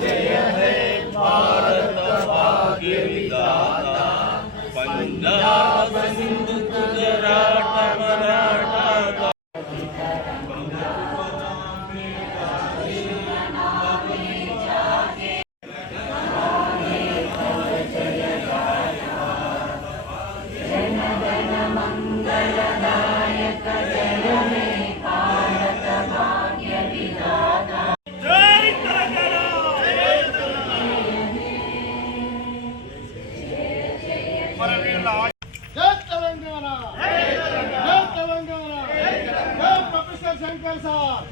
जय हे भारत भाग्य विधाता, पंजाब सिंधु गुजरात मराठा। जय तेलंगाना, जय तेलंगाना, जय प्रोफेसर शंकर साहब।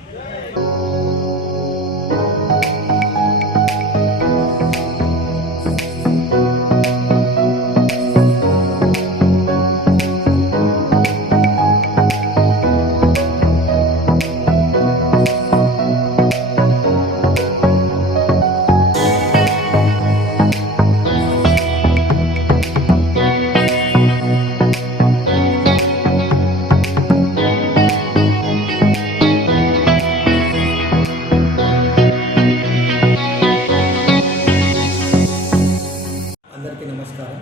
అందరికీ నమస్కారం.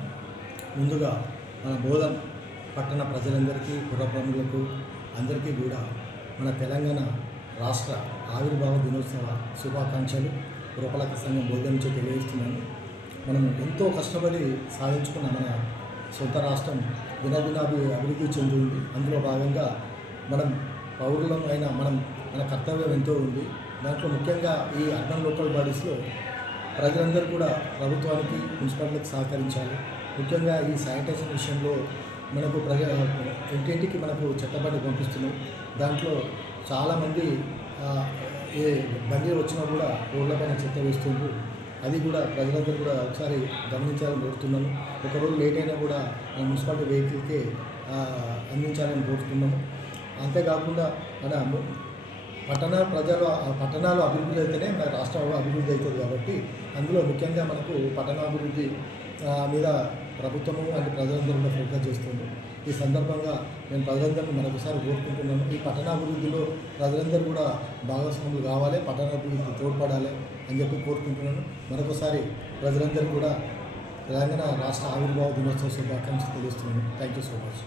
ముందుగా మన బోధన్ పట్టణ ప్రజలందరికీ పురప్రములకు అందరికీ కూడా మన తెలంగాణ రాష్ట్ర ఆవిర్భావ దినోత్సవ శుభాకాంక్షలు పురపాలక సంఘం బోధన నుంచి తెలియజేస్తున్నాను. మనం ఎంతో కష్టపడి సాధించుకున్న మన సొంత రాష్ట్రం అభివృద్ధి చెందింది. అందులో భాగంగా మనం పౌరులం అయిన మన కర్తవ్యం ఎంతో ఉంది. దాంట్లో ముఖ్యంగా ఈ అర్బన్ లోకల్ బాడీస్లో ప్రజలందరూ కూడా ప్రభుత్వానికి మున్సిపాలిటీకి సహకరించాలి. ముఖ్యంగా ఈ శానిటైజేషన్ విషయంలో మనకు ఇంటింటికి మనకు చెత్తబండి పంపిస్తున్నాం. దాంట్లో చాలామంది ఏ బండి వచ్చినా కూడా రోడ్లపైన చెత్త వేస్తుండ్రు. అది కూడా ప్రజలందరూ కూడా ఒకసారి గమనించాలని కోరుతున్నాము. ఒకరోజు లేట్ అయినా కూడా మన మున్సిపాలిటీ వెహికల్కే అందించాలని కోరుతున్నాము. అంతేకాకుండా మన పట్టణాలు అభివృద్ధి అయితేనే మన రాష్ట్రం అభివృద్ధి అవుతుంది. కాబట్టి అందులో ముఖ్యంగా మనకు పట్టణాభివృద్ధి మీద ప్రభుత్వము అంటే ప్రజలందరూ కూడా ఫోకస్ చేస్తుంది. ఈ సందర్భంగా నేను ప్రజలందరూ మరొకసారి కోరుకుంటున్నాను. ఈ పట్టణాభివృద్ధిలో ప్రజలందరూ కూడా భాగస్వాములు కావాలి, పట్టణాభివృద్ధి తోడ్పడాలి అని చెప్పి కోరుకుంటున్నాను. మరొకసారి ప్రజలందరూ కూడా తెలంగాణ రాష్ట్ర ఆవిర్భావ దినోత్సవ శుభాకాంక్షలు తెలుస్తున్నాను. Thank you so much.